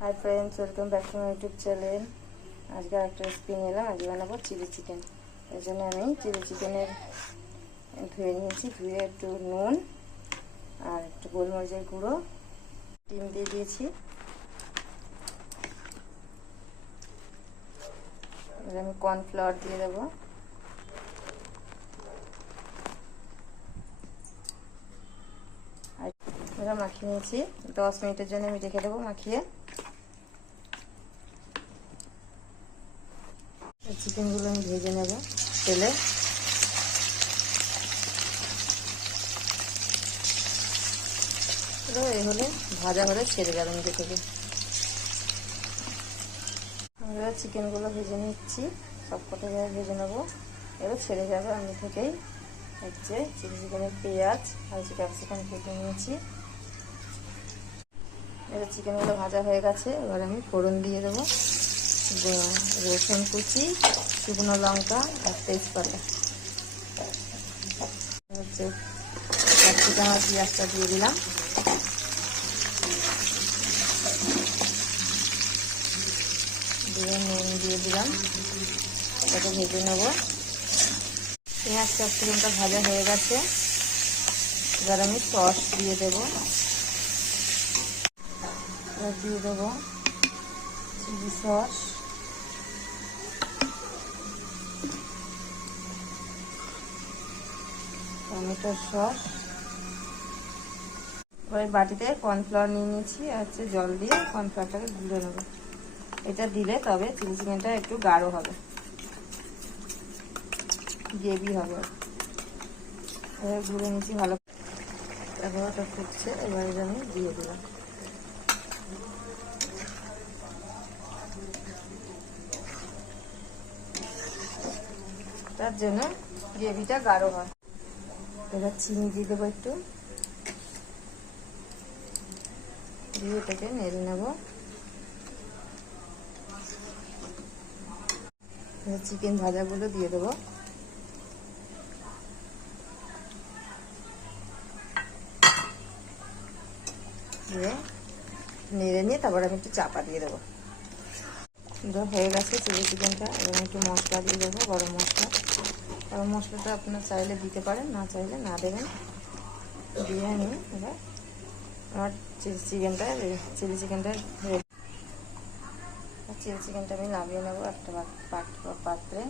Hi friends, welcome back to my YouTube channel. आज के एक रेसिपी নিয়ে এলাম। আজ বানাবো চিলি চিকেন। এর জন্য আমি চিলি চিকেনের ধুয়ে নিয়েছি। ধুয়ে একটু নুন আর একটু গোলমরিচের গুঁড়ো, ডিম দিয়ে দিয়েছি। এবার আমি কর্নফ্লাওয়ার দিয়ে দেবো। আর এবার মাখিয়ে নিয়েছি। 10 মিনিটের জন্য আমি রেখে দেবো মাখিয়ে। চিকেনগুলো আমি ভেজে নেব তেলে। এই হলে ভাজা হলে ছেড়ে যাবে নিজে থেকে। এবার চিকেনগুলো ভেজে নিচ্ছি, সবকটা ভেজে নেবো। এবার ছেড়ে যাবে আমি থেকেই। হচ্ছে চিলি চিকেনের পেঁয়াজ আর ক্যাপসিকাম কেটে নিয়েছি। এবার চিকেনগুলো ভাজা হয়ে গেছে। এবার আমি ফোড়ন দিয়ে দেবো রসুন কুচি, শুকনো লঙ্কা আর তেজপাতা। হচ্ছে ক্যাপসিকাম আর পেঁয়াজটা দিয়ে দিলাম। দিয়ে নুন দিয়ে দিলাম, এটাকে ভেজে নেব। পেঁয়াজ ক্যাপসিকামটা ভাজা হয়ে গেছে। এবার আমি সস দিয়ে দেবো। এবার দিয়ে দেবো চিলি সস, টমেটো সস। এবার বাটিতে কর্নফ্লাওয়ার নিয়ে নিয়েছি, আর হচ্ছে জল দিয়ে কর্নফ্লাওয়ারটাকে গুলে নেবো। এটা দিলে তবে চিলি চিকেনটা একটু গাঢ় হবে, গ্রেভি হবে। এবার গুলে নিয়েছি ভালো। এবার ওটা ফুটছে, এবার আমি দিয়ে দিলাম। তার জন্য গ্রেভিটা গাঢ় হয়। এবার চিনি দিয়ে দেবো একটু, দিয়ে এটাকে নেড়ে নেব। চিকেন ভাজাগুলো দিয়ে দেবো। দিয়ে নেড়ে নিয়ে তারপর আমি একটু চাপা দিয়ে দেবো। হয়ে গেছে চিলি চিকেনটা। এবার একটু মশলা দিয়ে দেবো, গরম মশলা। গরম মশলাটা আপনার চাইলে দিতে পারেন, না চাইলে না দেবেন। দিয়ে আমি এবার আমার চিলি চিকেনটা আমি নামিয়ে নেবো একটা পাত্রে।